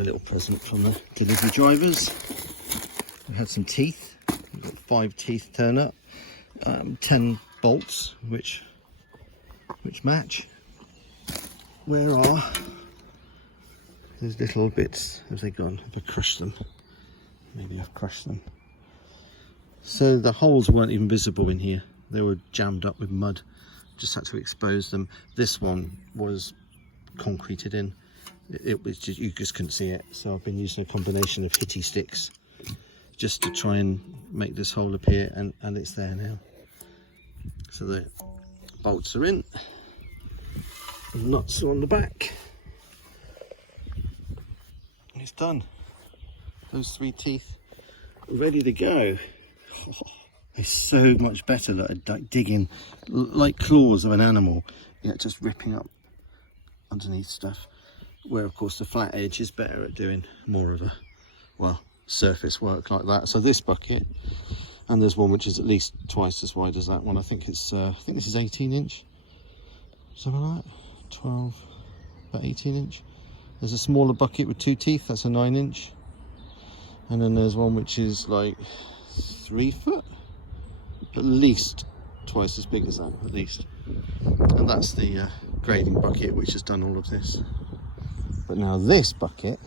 a little present from the delivery drivers. We had some teeth. We've got 5 teeth turn up, 10 bolts which match. Where are those little bits? Have they gone? Have I crushed them? Maybe I've crushed them. So the holes weren't even visible in here. They were jammed up with mud. Just had to expose them. This one was concreted in. It was just, you just couldn't see it. So I've been using a combination of hitty sticks just to try and make this hole appear, and it's there now. So the bolts are in, the nuts are on the back. It's done. Those 3 teeth are ready to go. Oh, they're so much better, like digging, like claws of an animal, you know, just ripping up underneath stuff. Where of course the flat edge is better at doing more of a, well, surface work like that. So this bucket, and there's one which is at least twice as wide as that one. I think it's I think this is 18 inch, something like that. 12, about 18 inch. There's a smaller bucket with 2 teeth, that's a 9 inch. And then there's one which is like 3 foot, at least twice as big as that, at least. And that's the grading bucket which has done all of this. But now this bucket,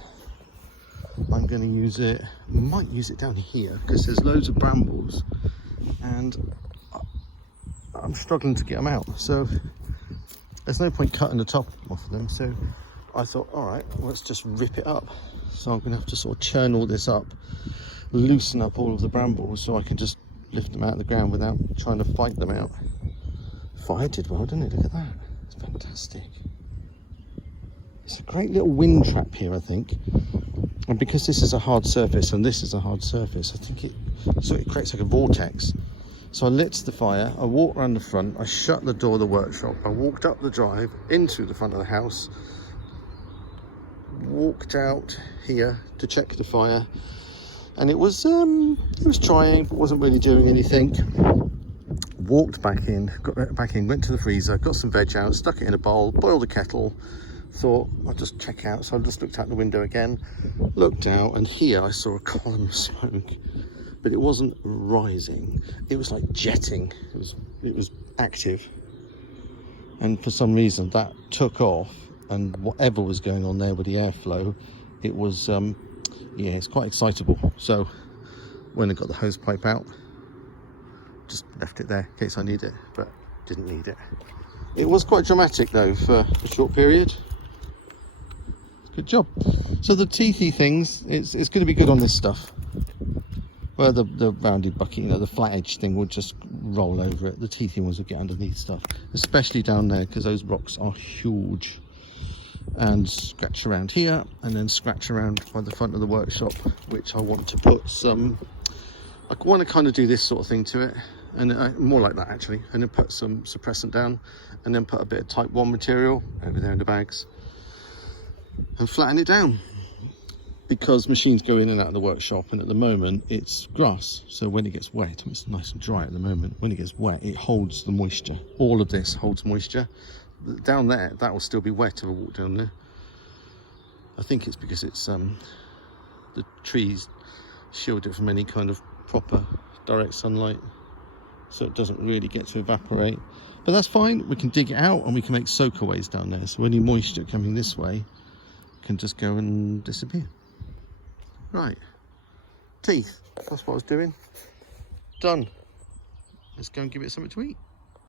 I'm going to use it, might use it down here because there's loads of brambles and I'm struggling to get them out. So there's no point cutting the top off of them. So I thought, all right, let's just rip it up. So I'm going to have to sort of churn all this up, loosen up all of the brambles so I can just lift them out of the ground without trying to fight them out. Fire did well, didn't it? Look at that. It's fantastic. It's a great little wind trap here, I think. And because this is a hard surface and this is a hard surface, I think it creates like a vortex. So I lit the fire, I walked around the front, I shut the door of the workshop, I walked up the drive into the front of the house, walked out here to check the fire, and it was trying but wasn't really doing anything. Walked back in, got back in, went to the freezer, got some veg out, stuck it in a bowl, boiled a kettle. Thought I'll just check out, so I just looked out the window again, looked out, and here I saw a column of smoke, but it wasn't rising, it was like jetting. It was active, and for some reason that took off, and whatever was going on there with the airflow, it was yeah, it's quite excitable. So when I got the hose pipe out, just left it there in case I need it, but didn't need it. It was quite dramatic though for a short period. Good job. So the teethy things, it's going to be good on this stuff. Where the rounded bucket, you know, the flat edge thing will just roll over it. The teethy ones will get underneath stuff, especially down there because those rocks are huge. And scratch around here, and then scratch around by the front of the workshop, which I want to put some. I want to kind of do this sort of thing to it, and more like that actually, and then put some suppressant down, and then put a bit of type 1 material over there in the bags. And flatten it down because machines go in and out of the workshop, and at the moment it's grass, so when it gets wet, it's nice and dry at the moment, when it gets wet it holds the moisture. All of this holds moisture. Down there that will still be wet if I walk down there. I think it's because it's the trees shield it from any kind of proper direct sunlight, so it doesn't really get to evaporate. But that's fine, we can dig it out and we can make soakaways down there, so any moisture coming this way can just go and disappear. Right, teeth, that's what I was doing. Done. Let's go and give it something to eat.